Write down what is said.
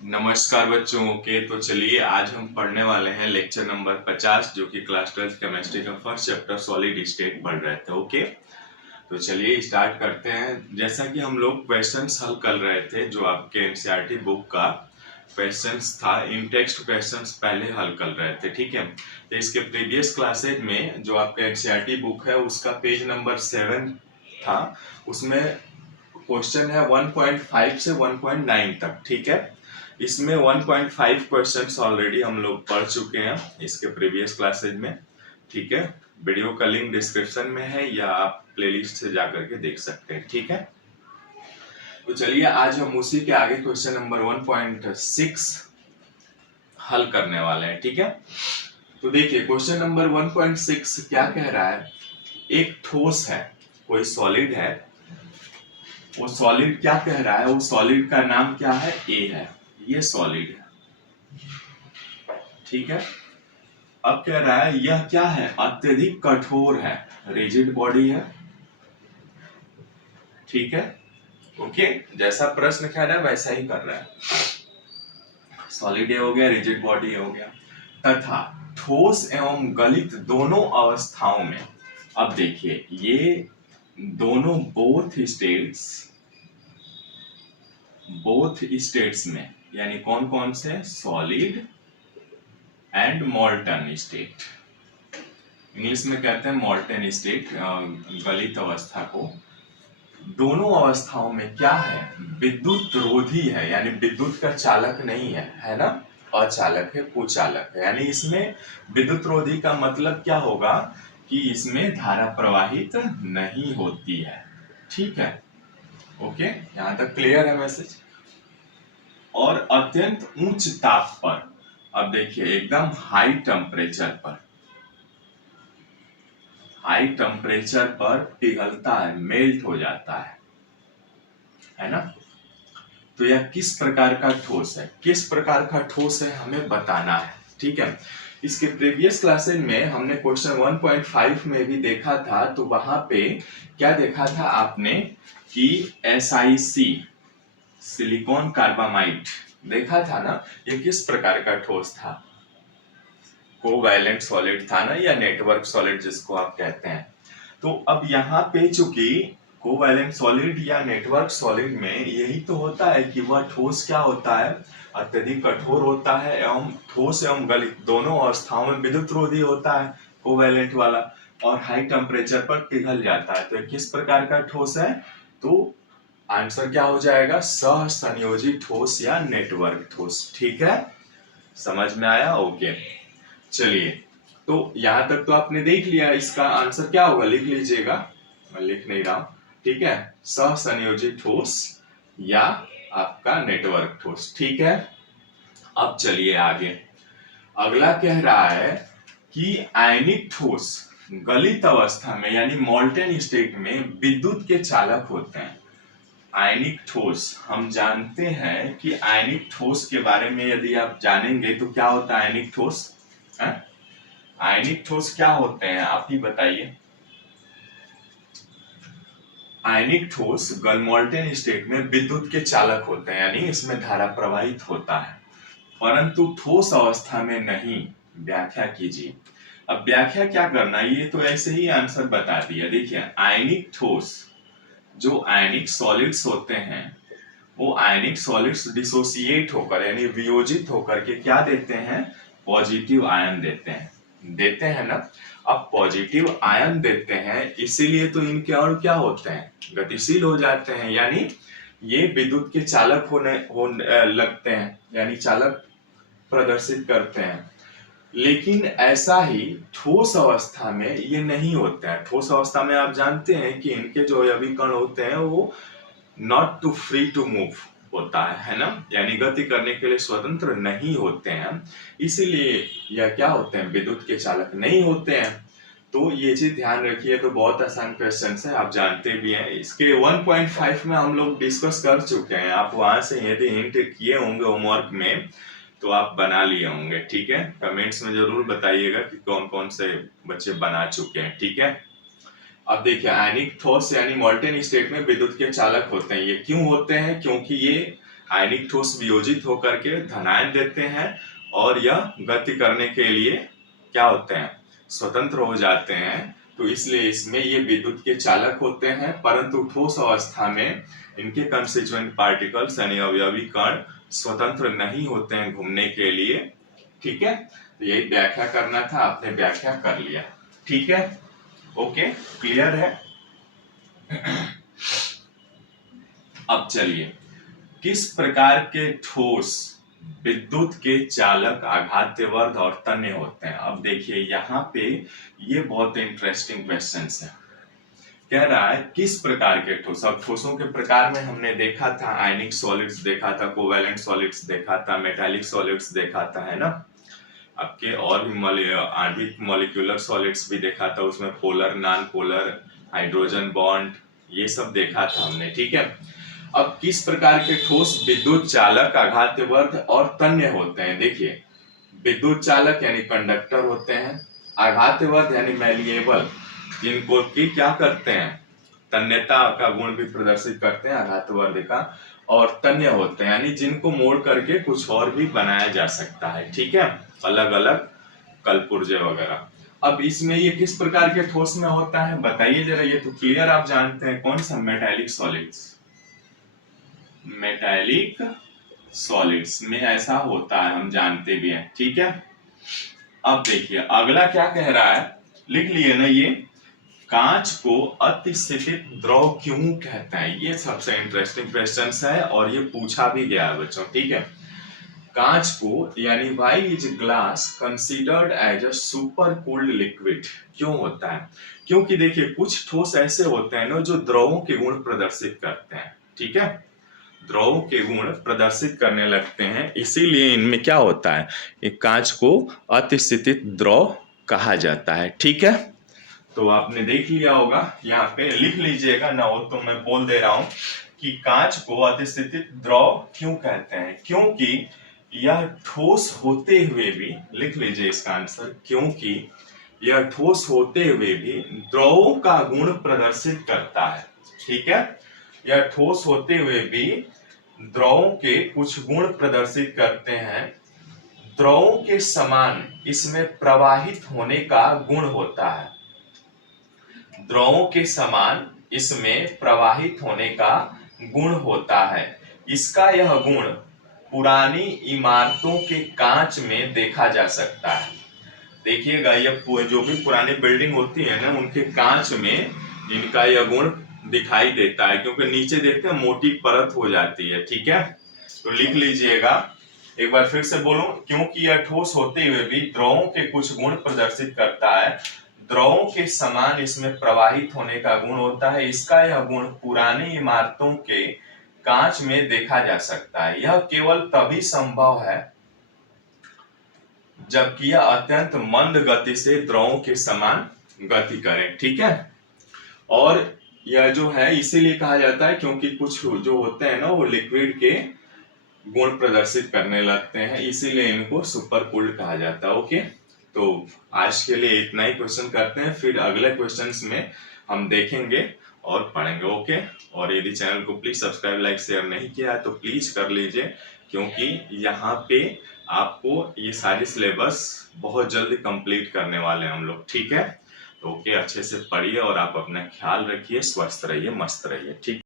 नमस्कार बच्चों। ओके, तो चलिए आज हम पढ़ने वाले हैं लेक्चर नंबर 50 जो कि क्लास 12 केमिस्ट्री का फर्स्ट चैप्टर सॉलिड स्टेट पढ़ रहे थे। ओके, तो चलिए स्टार्ट करते हैं। जैसा कि हम लोग क्वेश्चंस हल कर रहे थे, जो आपके एनसीईआरटी बुक का क्वेश्चंस था, इन टेक्स्ट क्वेश्चंस पहले हल कर रहे थे। ठीक है, तो इसके प्रीवियस क्लासेज में जो आपका एनसीईआरटी बुक है उसका पेज नंबर 7 था, उसमें क्वेश्चन है 1.5 से 1.9 तक। ठीक है, इसमें 1.5 क्वेश्चंस ऑलरेडी हम लोग पढ़ चुके हैं इसके प्रीवियस क्लासेज में। ठीक है, वीडियो का लिंक डिस्क्रिप्शन में है या आप प्लेलिस्ट से जाकर के देख सकते हैं। ठीक है, तो चलिए आज हम उसी के आगे क्वेश्चन नंबर 1.6 हल करने वाले हैं। ठीक है, तो देखिए क्वेश्चन नंबर 1.6 क्या कह रहा है। एक ठोस है, कोई सॉलिड है, वो सॉलिड क्या कह रहा है, वो सॉलिड का नाम क्या है, ए है, ये सॉलिड है। ठीक है, अब कह रहा है यह क्या है, अत्यधिक कठोर है, रिजिड बॉडी है। ठीक है, ओके, जैसा प्रश्न कह रहा है वैसा ही कर रहा है। सॉलिड हो गया, रिजिड बॉडी हो गया, तथा ठोस एवं गलित दोनों अवस्थाओं में। अब देखिए ये दोनों बोथ स्टेट्स में, यानी कौन कौन से, सॉलिड एंड मॉल्टन स्टेट, इंग्लिश में कहते हैं मॉल्टन स्टेट, गलित अवस्था को। दोनों अवस्थाओं में क्या है, विद्युत रोधी है, यानी विद्युत का चालक नहीं है, है ना, अचालक है, कुचालक है। यानी इसमें विद्युत रोधी का मतलब क्या होगा कि इसमें धारा प्रवाहित नहीं होती है। ठीक है, ओके, यहां तक क्लियर है मैसेज। और अत्यंत उच्च ताप पर, अब देखिए एकदम हाई टेम्परेचर पर पिघलता है, मेल्ट हो जाता है ना। तो यह किस प्रकार का ठोस है, किस प्रकार का ठोस है हमें बताना है। ठीक है, इसके प्रीवियस क्लासेस में हमने क्वेश्चन 1.5 में भी देखा था, तो वहां पे क्या देखा था आपने कि SiC सिलिकॉन कार्बामाइड देखा था ना, ये किस प्रकार का ठोस था, कोवैलेंट सॉलिड था ना, या नेटवर्क सॉलिड जिसको आप कहते हैं। तो अब यहाँ पे चूंकि कोवैलेंट सॉलिड या नेटवर्क सॉलिड में यही तो होता है कि वह ठोस क्या होता है, अत्यधिक कठोर होता है, एवं ठोस एवं गलित दोनों अवस्थाओं में विद्युत रोधी होता है कोवैलेंट वाला, और हाई टेम्परेचर पर पिघल जाता है। तो ये किस प्रकार का ठोस है, तो आंसर क्या हो जाएगा, सहसंयोजी ठोस या नेटवर्क ठोस। ठीक है, समझ में आया। ओके, चलिए, तो यहां तक तो आपने देख लिया, इसका आंसर क्या होगा लिख लीजिएगा, मैं लिख नहीं रहा हूं। ठीक है, सहसंयोजी ठोस या आपका नेटवर्क ठोस। ठीक है, अब चलिए आगे, अगला कह रहा है कि आयनिक ठोस गलित अवस्था में यानी मॉल्टेन स्टेट में विद्युत के चालक होते हैं। आयनिक ठोस, हम जानते हैं कि आयनिक ठोस के बारे में यदि आप जानेंगे तो क्या होता है आयनिक ठोस, आयनिक ठोस क्या होते हैं आप ही बताइए। आयनिक ठोस गलमोल्टेन स्टेट में विद्युत के चालक होते हैं, यानी इसमें धारा प्रवाहित होता है, परंतु ठोस अवस्था में नहीं। व्याख्या कीजिए। अब व्याख्या क्या करना, ये तो ऐसे ही आंसर बता दिया। देखिए आयनिक ठोस, जो आयनिक सॉलिड्स होते हैं, वो आयनिक सॉलिड्स डिसोसिएट होकर यानी वियोजित होकर के क्या देते हैं, पॉजिटिव आयन देते हैं ना। अब पॉजिटिव आयन देते हैं, इसीलिए तो इनके और क्या होते हैं, गतिशील हो जाते हैं, यानी ये विद्युत के चालक होने लगते हैं, यानी चालक प्रदर्शित करते हैं। लेकिन ऐसा ही ठोस अवस्था में ये नहीं होता है। ठोस अवस्था में आप जानते हैं कि इनके जो अवयवी कण होते हैं वो not too free to move होता है ना, यानी गति करने के लिए स्वतंत्र नहीं होते हैं, इसीलिए यह क्या होते हैं, विद्युत के चालक नहीं होते हैं। तो ये चीज ध्यान रखिए। तो बहुत आसान क्वेश्चन है, आप जानते भी हैं। इसके 1.5 में हम लोग डिस्कस कर चुके हैं, आप वहां से यदि हिंट किए होंगे होमवर्क में तो आप बना लिए होंगे। ठीक है, कमेंट्स में जरूर बताइएगा कि कौन कौन से बच्चे बना चुके हैं। ठीक है, अब देखिए आयनिक ठोस यानी मॉल्टेन स्टेट में विद्युत के चालक होते हैं। ये क्यों होते हैं, क्योंकि ये आयनिक ठोस वियोजित होकर के धनायन देते हैं और यह गति करने के लिए क्या होते हैं, स्वतंत्र हो जाते हैं। तो इसलिए इसमें ये विद्युत के चालक होते हैं, परंतु ठोस अवस्था में इनके कंस्टिट्यूएंट पार्टिकल्स यानी अवयवी कण स्वतंत्र नहीं होते हैं घूमने के लिए। ठीक है, तो यही व्याख्या करना था, आपने व्याख्या कर लिया। ठीक है, ओके, क्लियर है। अब चलिए, किस प्रकार के ठोस विद्युत के चालक, आघात्यवर्ध और तन्य होते हैं। अब देखिए यहाँ पे ये बहुत इंटरेस्टिंग क्वेश्चंस है। कह रहा है किस प्रकार के ठोस। अब ठोसों के प्रकार में हमने देखा था, आयनिक सॉलिड्स देखा था, कोवैलेंट सॉलिड्स देखा था, मेटालिक सॉलिड्स देखा था, है ना। आपके और भी आणविक मॉलिक्यूलर सॉलिड्स भी देखा था, उसमें polar, non polar, hydrogen bond, ये सब देखा था हमने। ठीक है, अब किस प्रकार के ठोस विद्युत चालक, आघात्यवर्ध और तन्य होते हैं। देखिए, विद्युत चालक यानी कंडक्टर होते हैं, आघात्यवर्ध यानी मैलिएबल, जिनको की क्या करते हैं, तन्यता का गुण भी प्रदर्शित करते हैं आघातवर्ध का, और तन्य होते हैं यानी जिनको मोड़ करके कुछ और भी बनाया जा सकता है। ठीक है, अलग अलग कलपुर्जे वगैरह। अब इसमें ये किस प्रकार के ठोस में होता है बताइए जरा। ये तो क्लियर आप जानते हैं, कौन सा, मेटालिक सॉलिड्स। मेटालिक सॉलिड्स में ऐसा होता है, हम जानते भी हैं। ठीक है, अब देखिए अगला क्या कह रहा है, लिख लिए ना ये, कांच को अतिस्थितित द्रव क्यों कहते हैं। ये सबसे इंटरेस्टिंग क्वेश्चन है और ये पूछा भी गया है बच्चों। ठीक है, कांच को यानी why is glass considered as a supercooled liquid क्यों होता है। क्योंकि देखिए कुछ ठोस ऐसे होते हैं ना जो द्रवों के गुण प्रदर्शित करते हैं। ठीक है, द्रवों के गुण प्रदर्शित करने लगते हैं, इसीलिए इनमें क्या होता है, एक कांच को अतिस्थितित द्रव कहा जाता है। ठीक है, तो आपने देख लिया होगा, यहाँ पे लिख लीजिएगा ना, वो तो मैं बोल दे रहा हूं कि कांच को अतिस्थितित द्रव क्यों कहते हैं, क्योंकि यह ठोस होते हुए भी, लिख लीजिए इसका आंसर, क्योंकि यह ठोस होते हुए भी द्रवों का गुण प्रदर्शित करता है। ठीक है, यह ठोस होते हुए भी द्रवों के कुछ गुण प्रदर्शित करते हैं। द्रवों के समान इसमें प्रवाहित होने का गुण होता है। द्रवों के समान इसमें प्रवाहित होने का गुण होता है। इसका यह गुण पुरानी इमारतों के कांच में देखा जा सकता है। देखिएगा, ये जो भी पुरानी बिल्डिंग होती है ना, उनके कांच में इनका यह गुण दिखाई देता है, क्योंकि नीचे देखते हैं मोटी परत हो जाती है। ठीक है, तो लिख लीजिएगा, एक बार फिर से बोलूं, क्योंकि यह ठोस होते हुए भी द्रवों के कुछ गुण प्रदर्शित करता है। द्रवों के समान इसमें प्रवाहित होने का गुण होता है। इसका यह गुण पुरानी इमारतों के कांच में देखा जा सकता है। यह केवल तभी संभव है जबकि यह अत्यंत मंद गति से द्रवों के समान गति करे। ठीक है, और यह जो है इसीलिए कहा जाता है क्योंकि कुछ जो होते हैं ना वो लिक्विड के गुण प्रदर्शित करने लगते हैं, इसीलिए इनको सुपर कूल्ड कहा जाता है। ओके, तो आज के लिए इतना ही क्वेश्चन करते हैं, फिर अगले क्वेश्चंस में हम देखेंगे और पढ़ेंगे। ओके, और यदि चैनल को प्लीज सब्सक्राइब, लाइक, शेयर नहीं किया है तो प्लीज कर लीजिए, क्योंकि यहाँ पे आपको ये सारे सिलेबस बहुत जल्दी कंप्लीट करने वाले हैं हम लोग। ठीक है, तो ओके, अच्छे से पढ़िए और आप अपना ख्याल रखिए, स्वस्थ रहिए, मस्त रहिए। ठीक।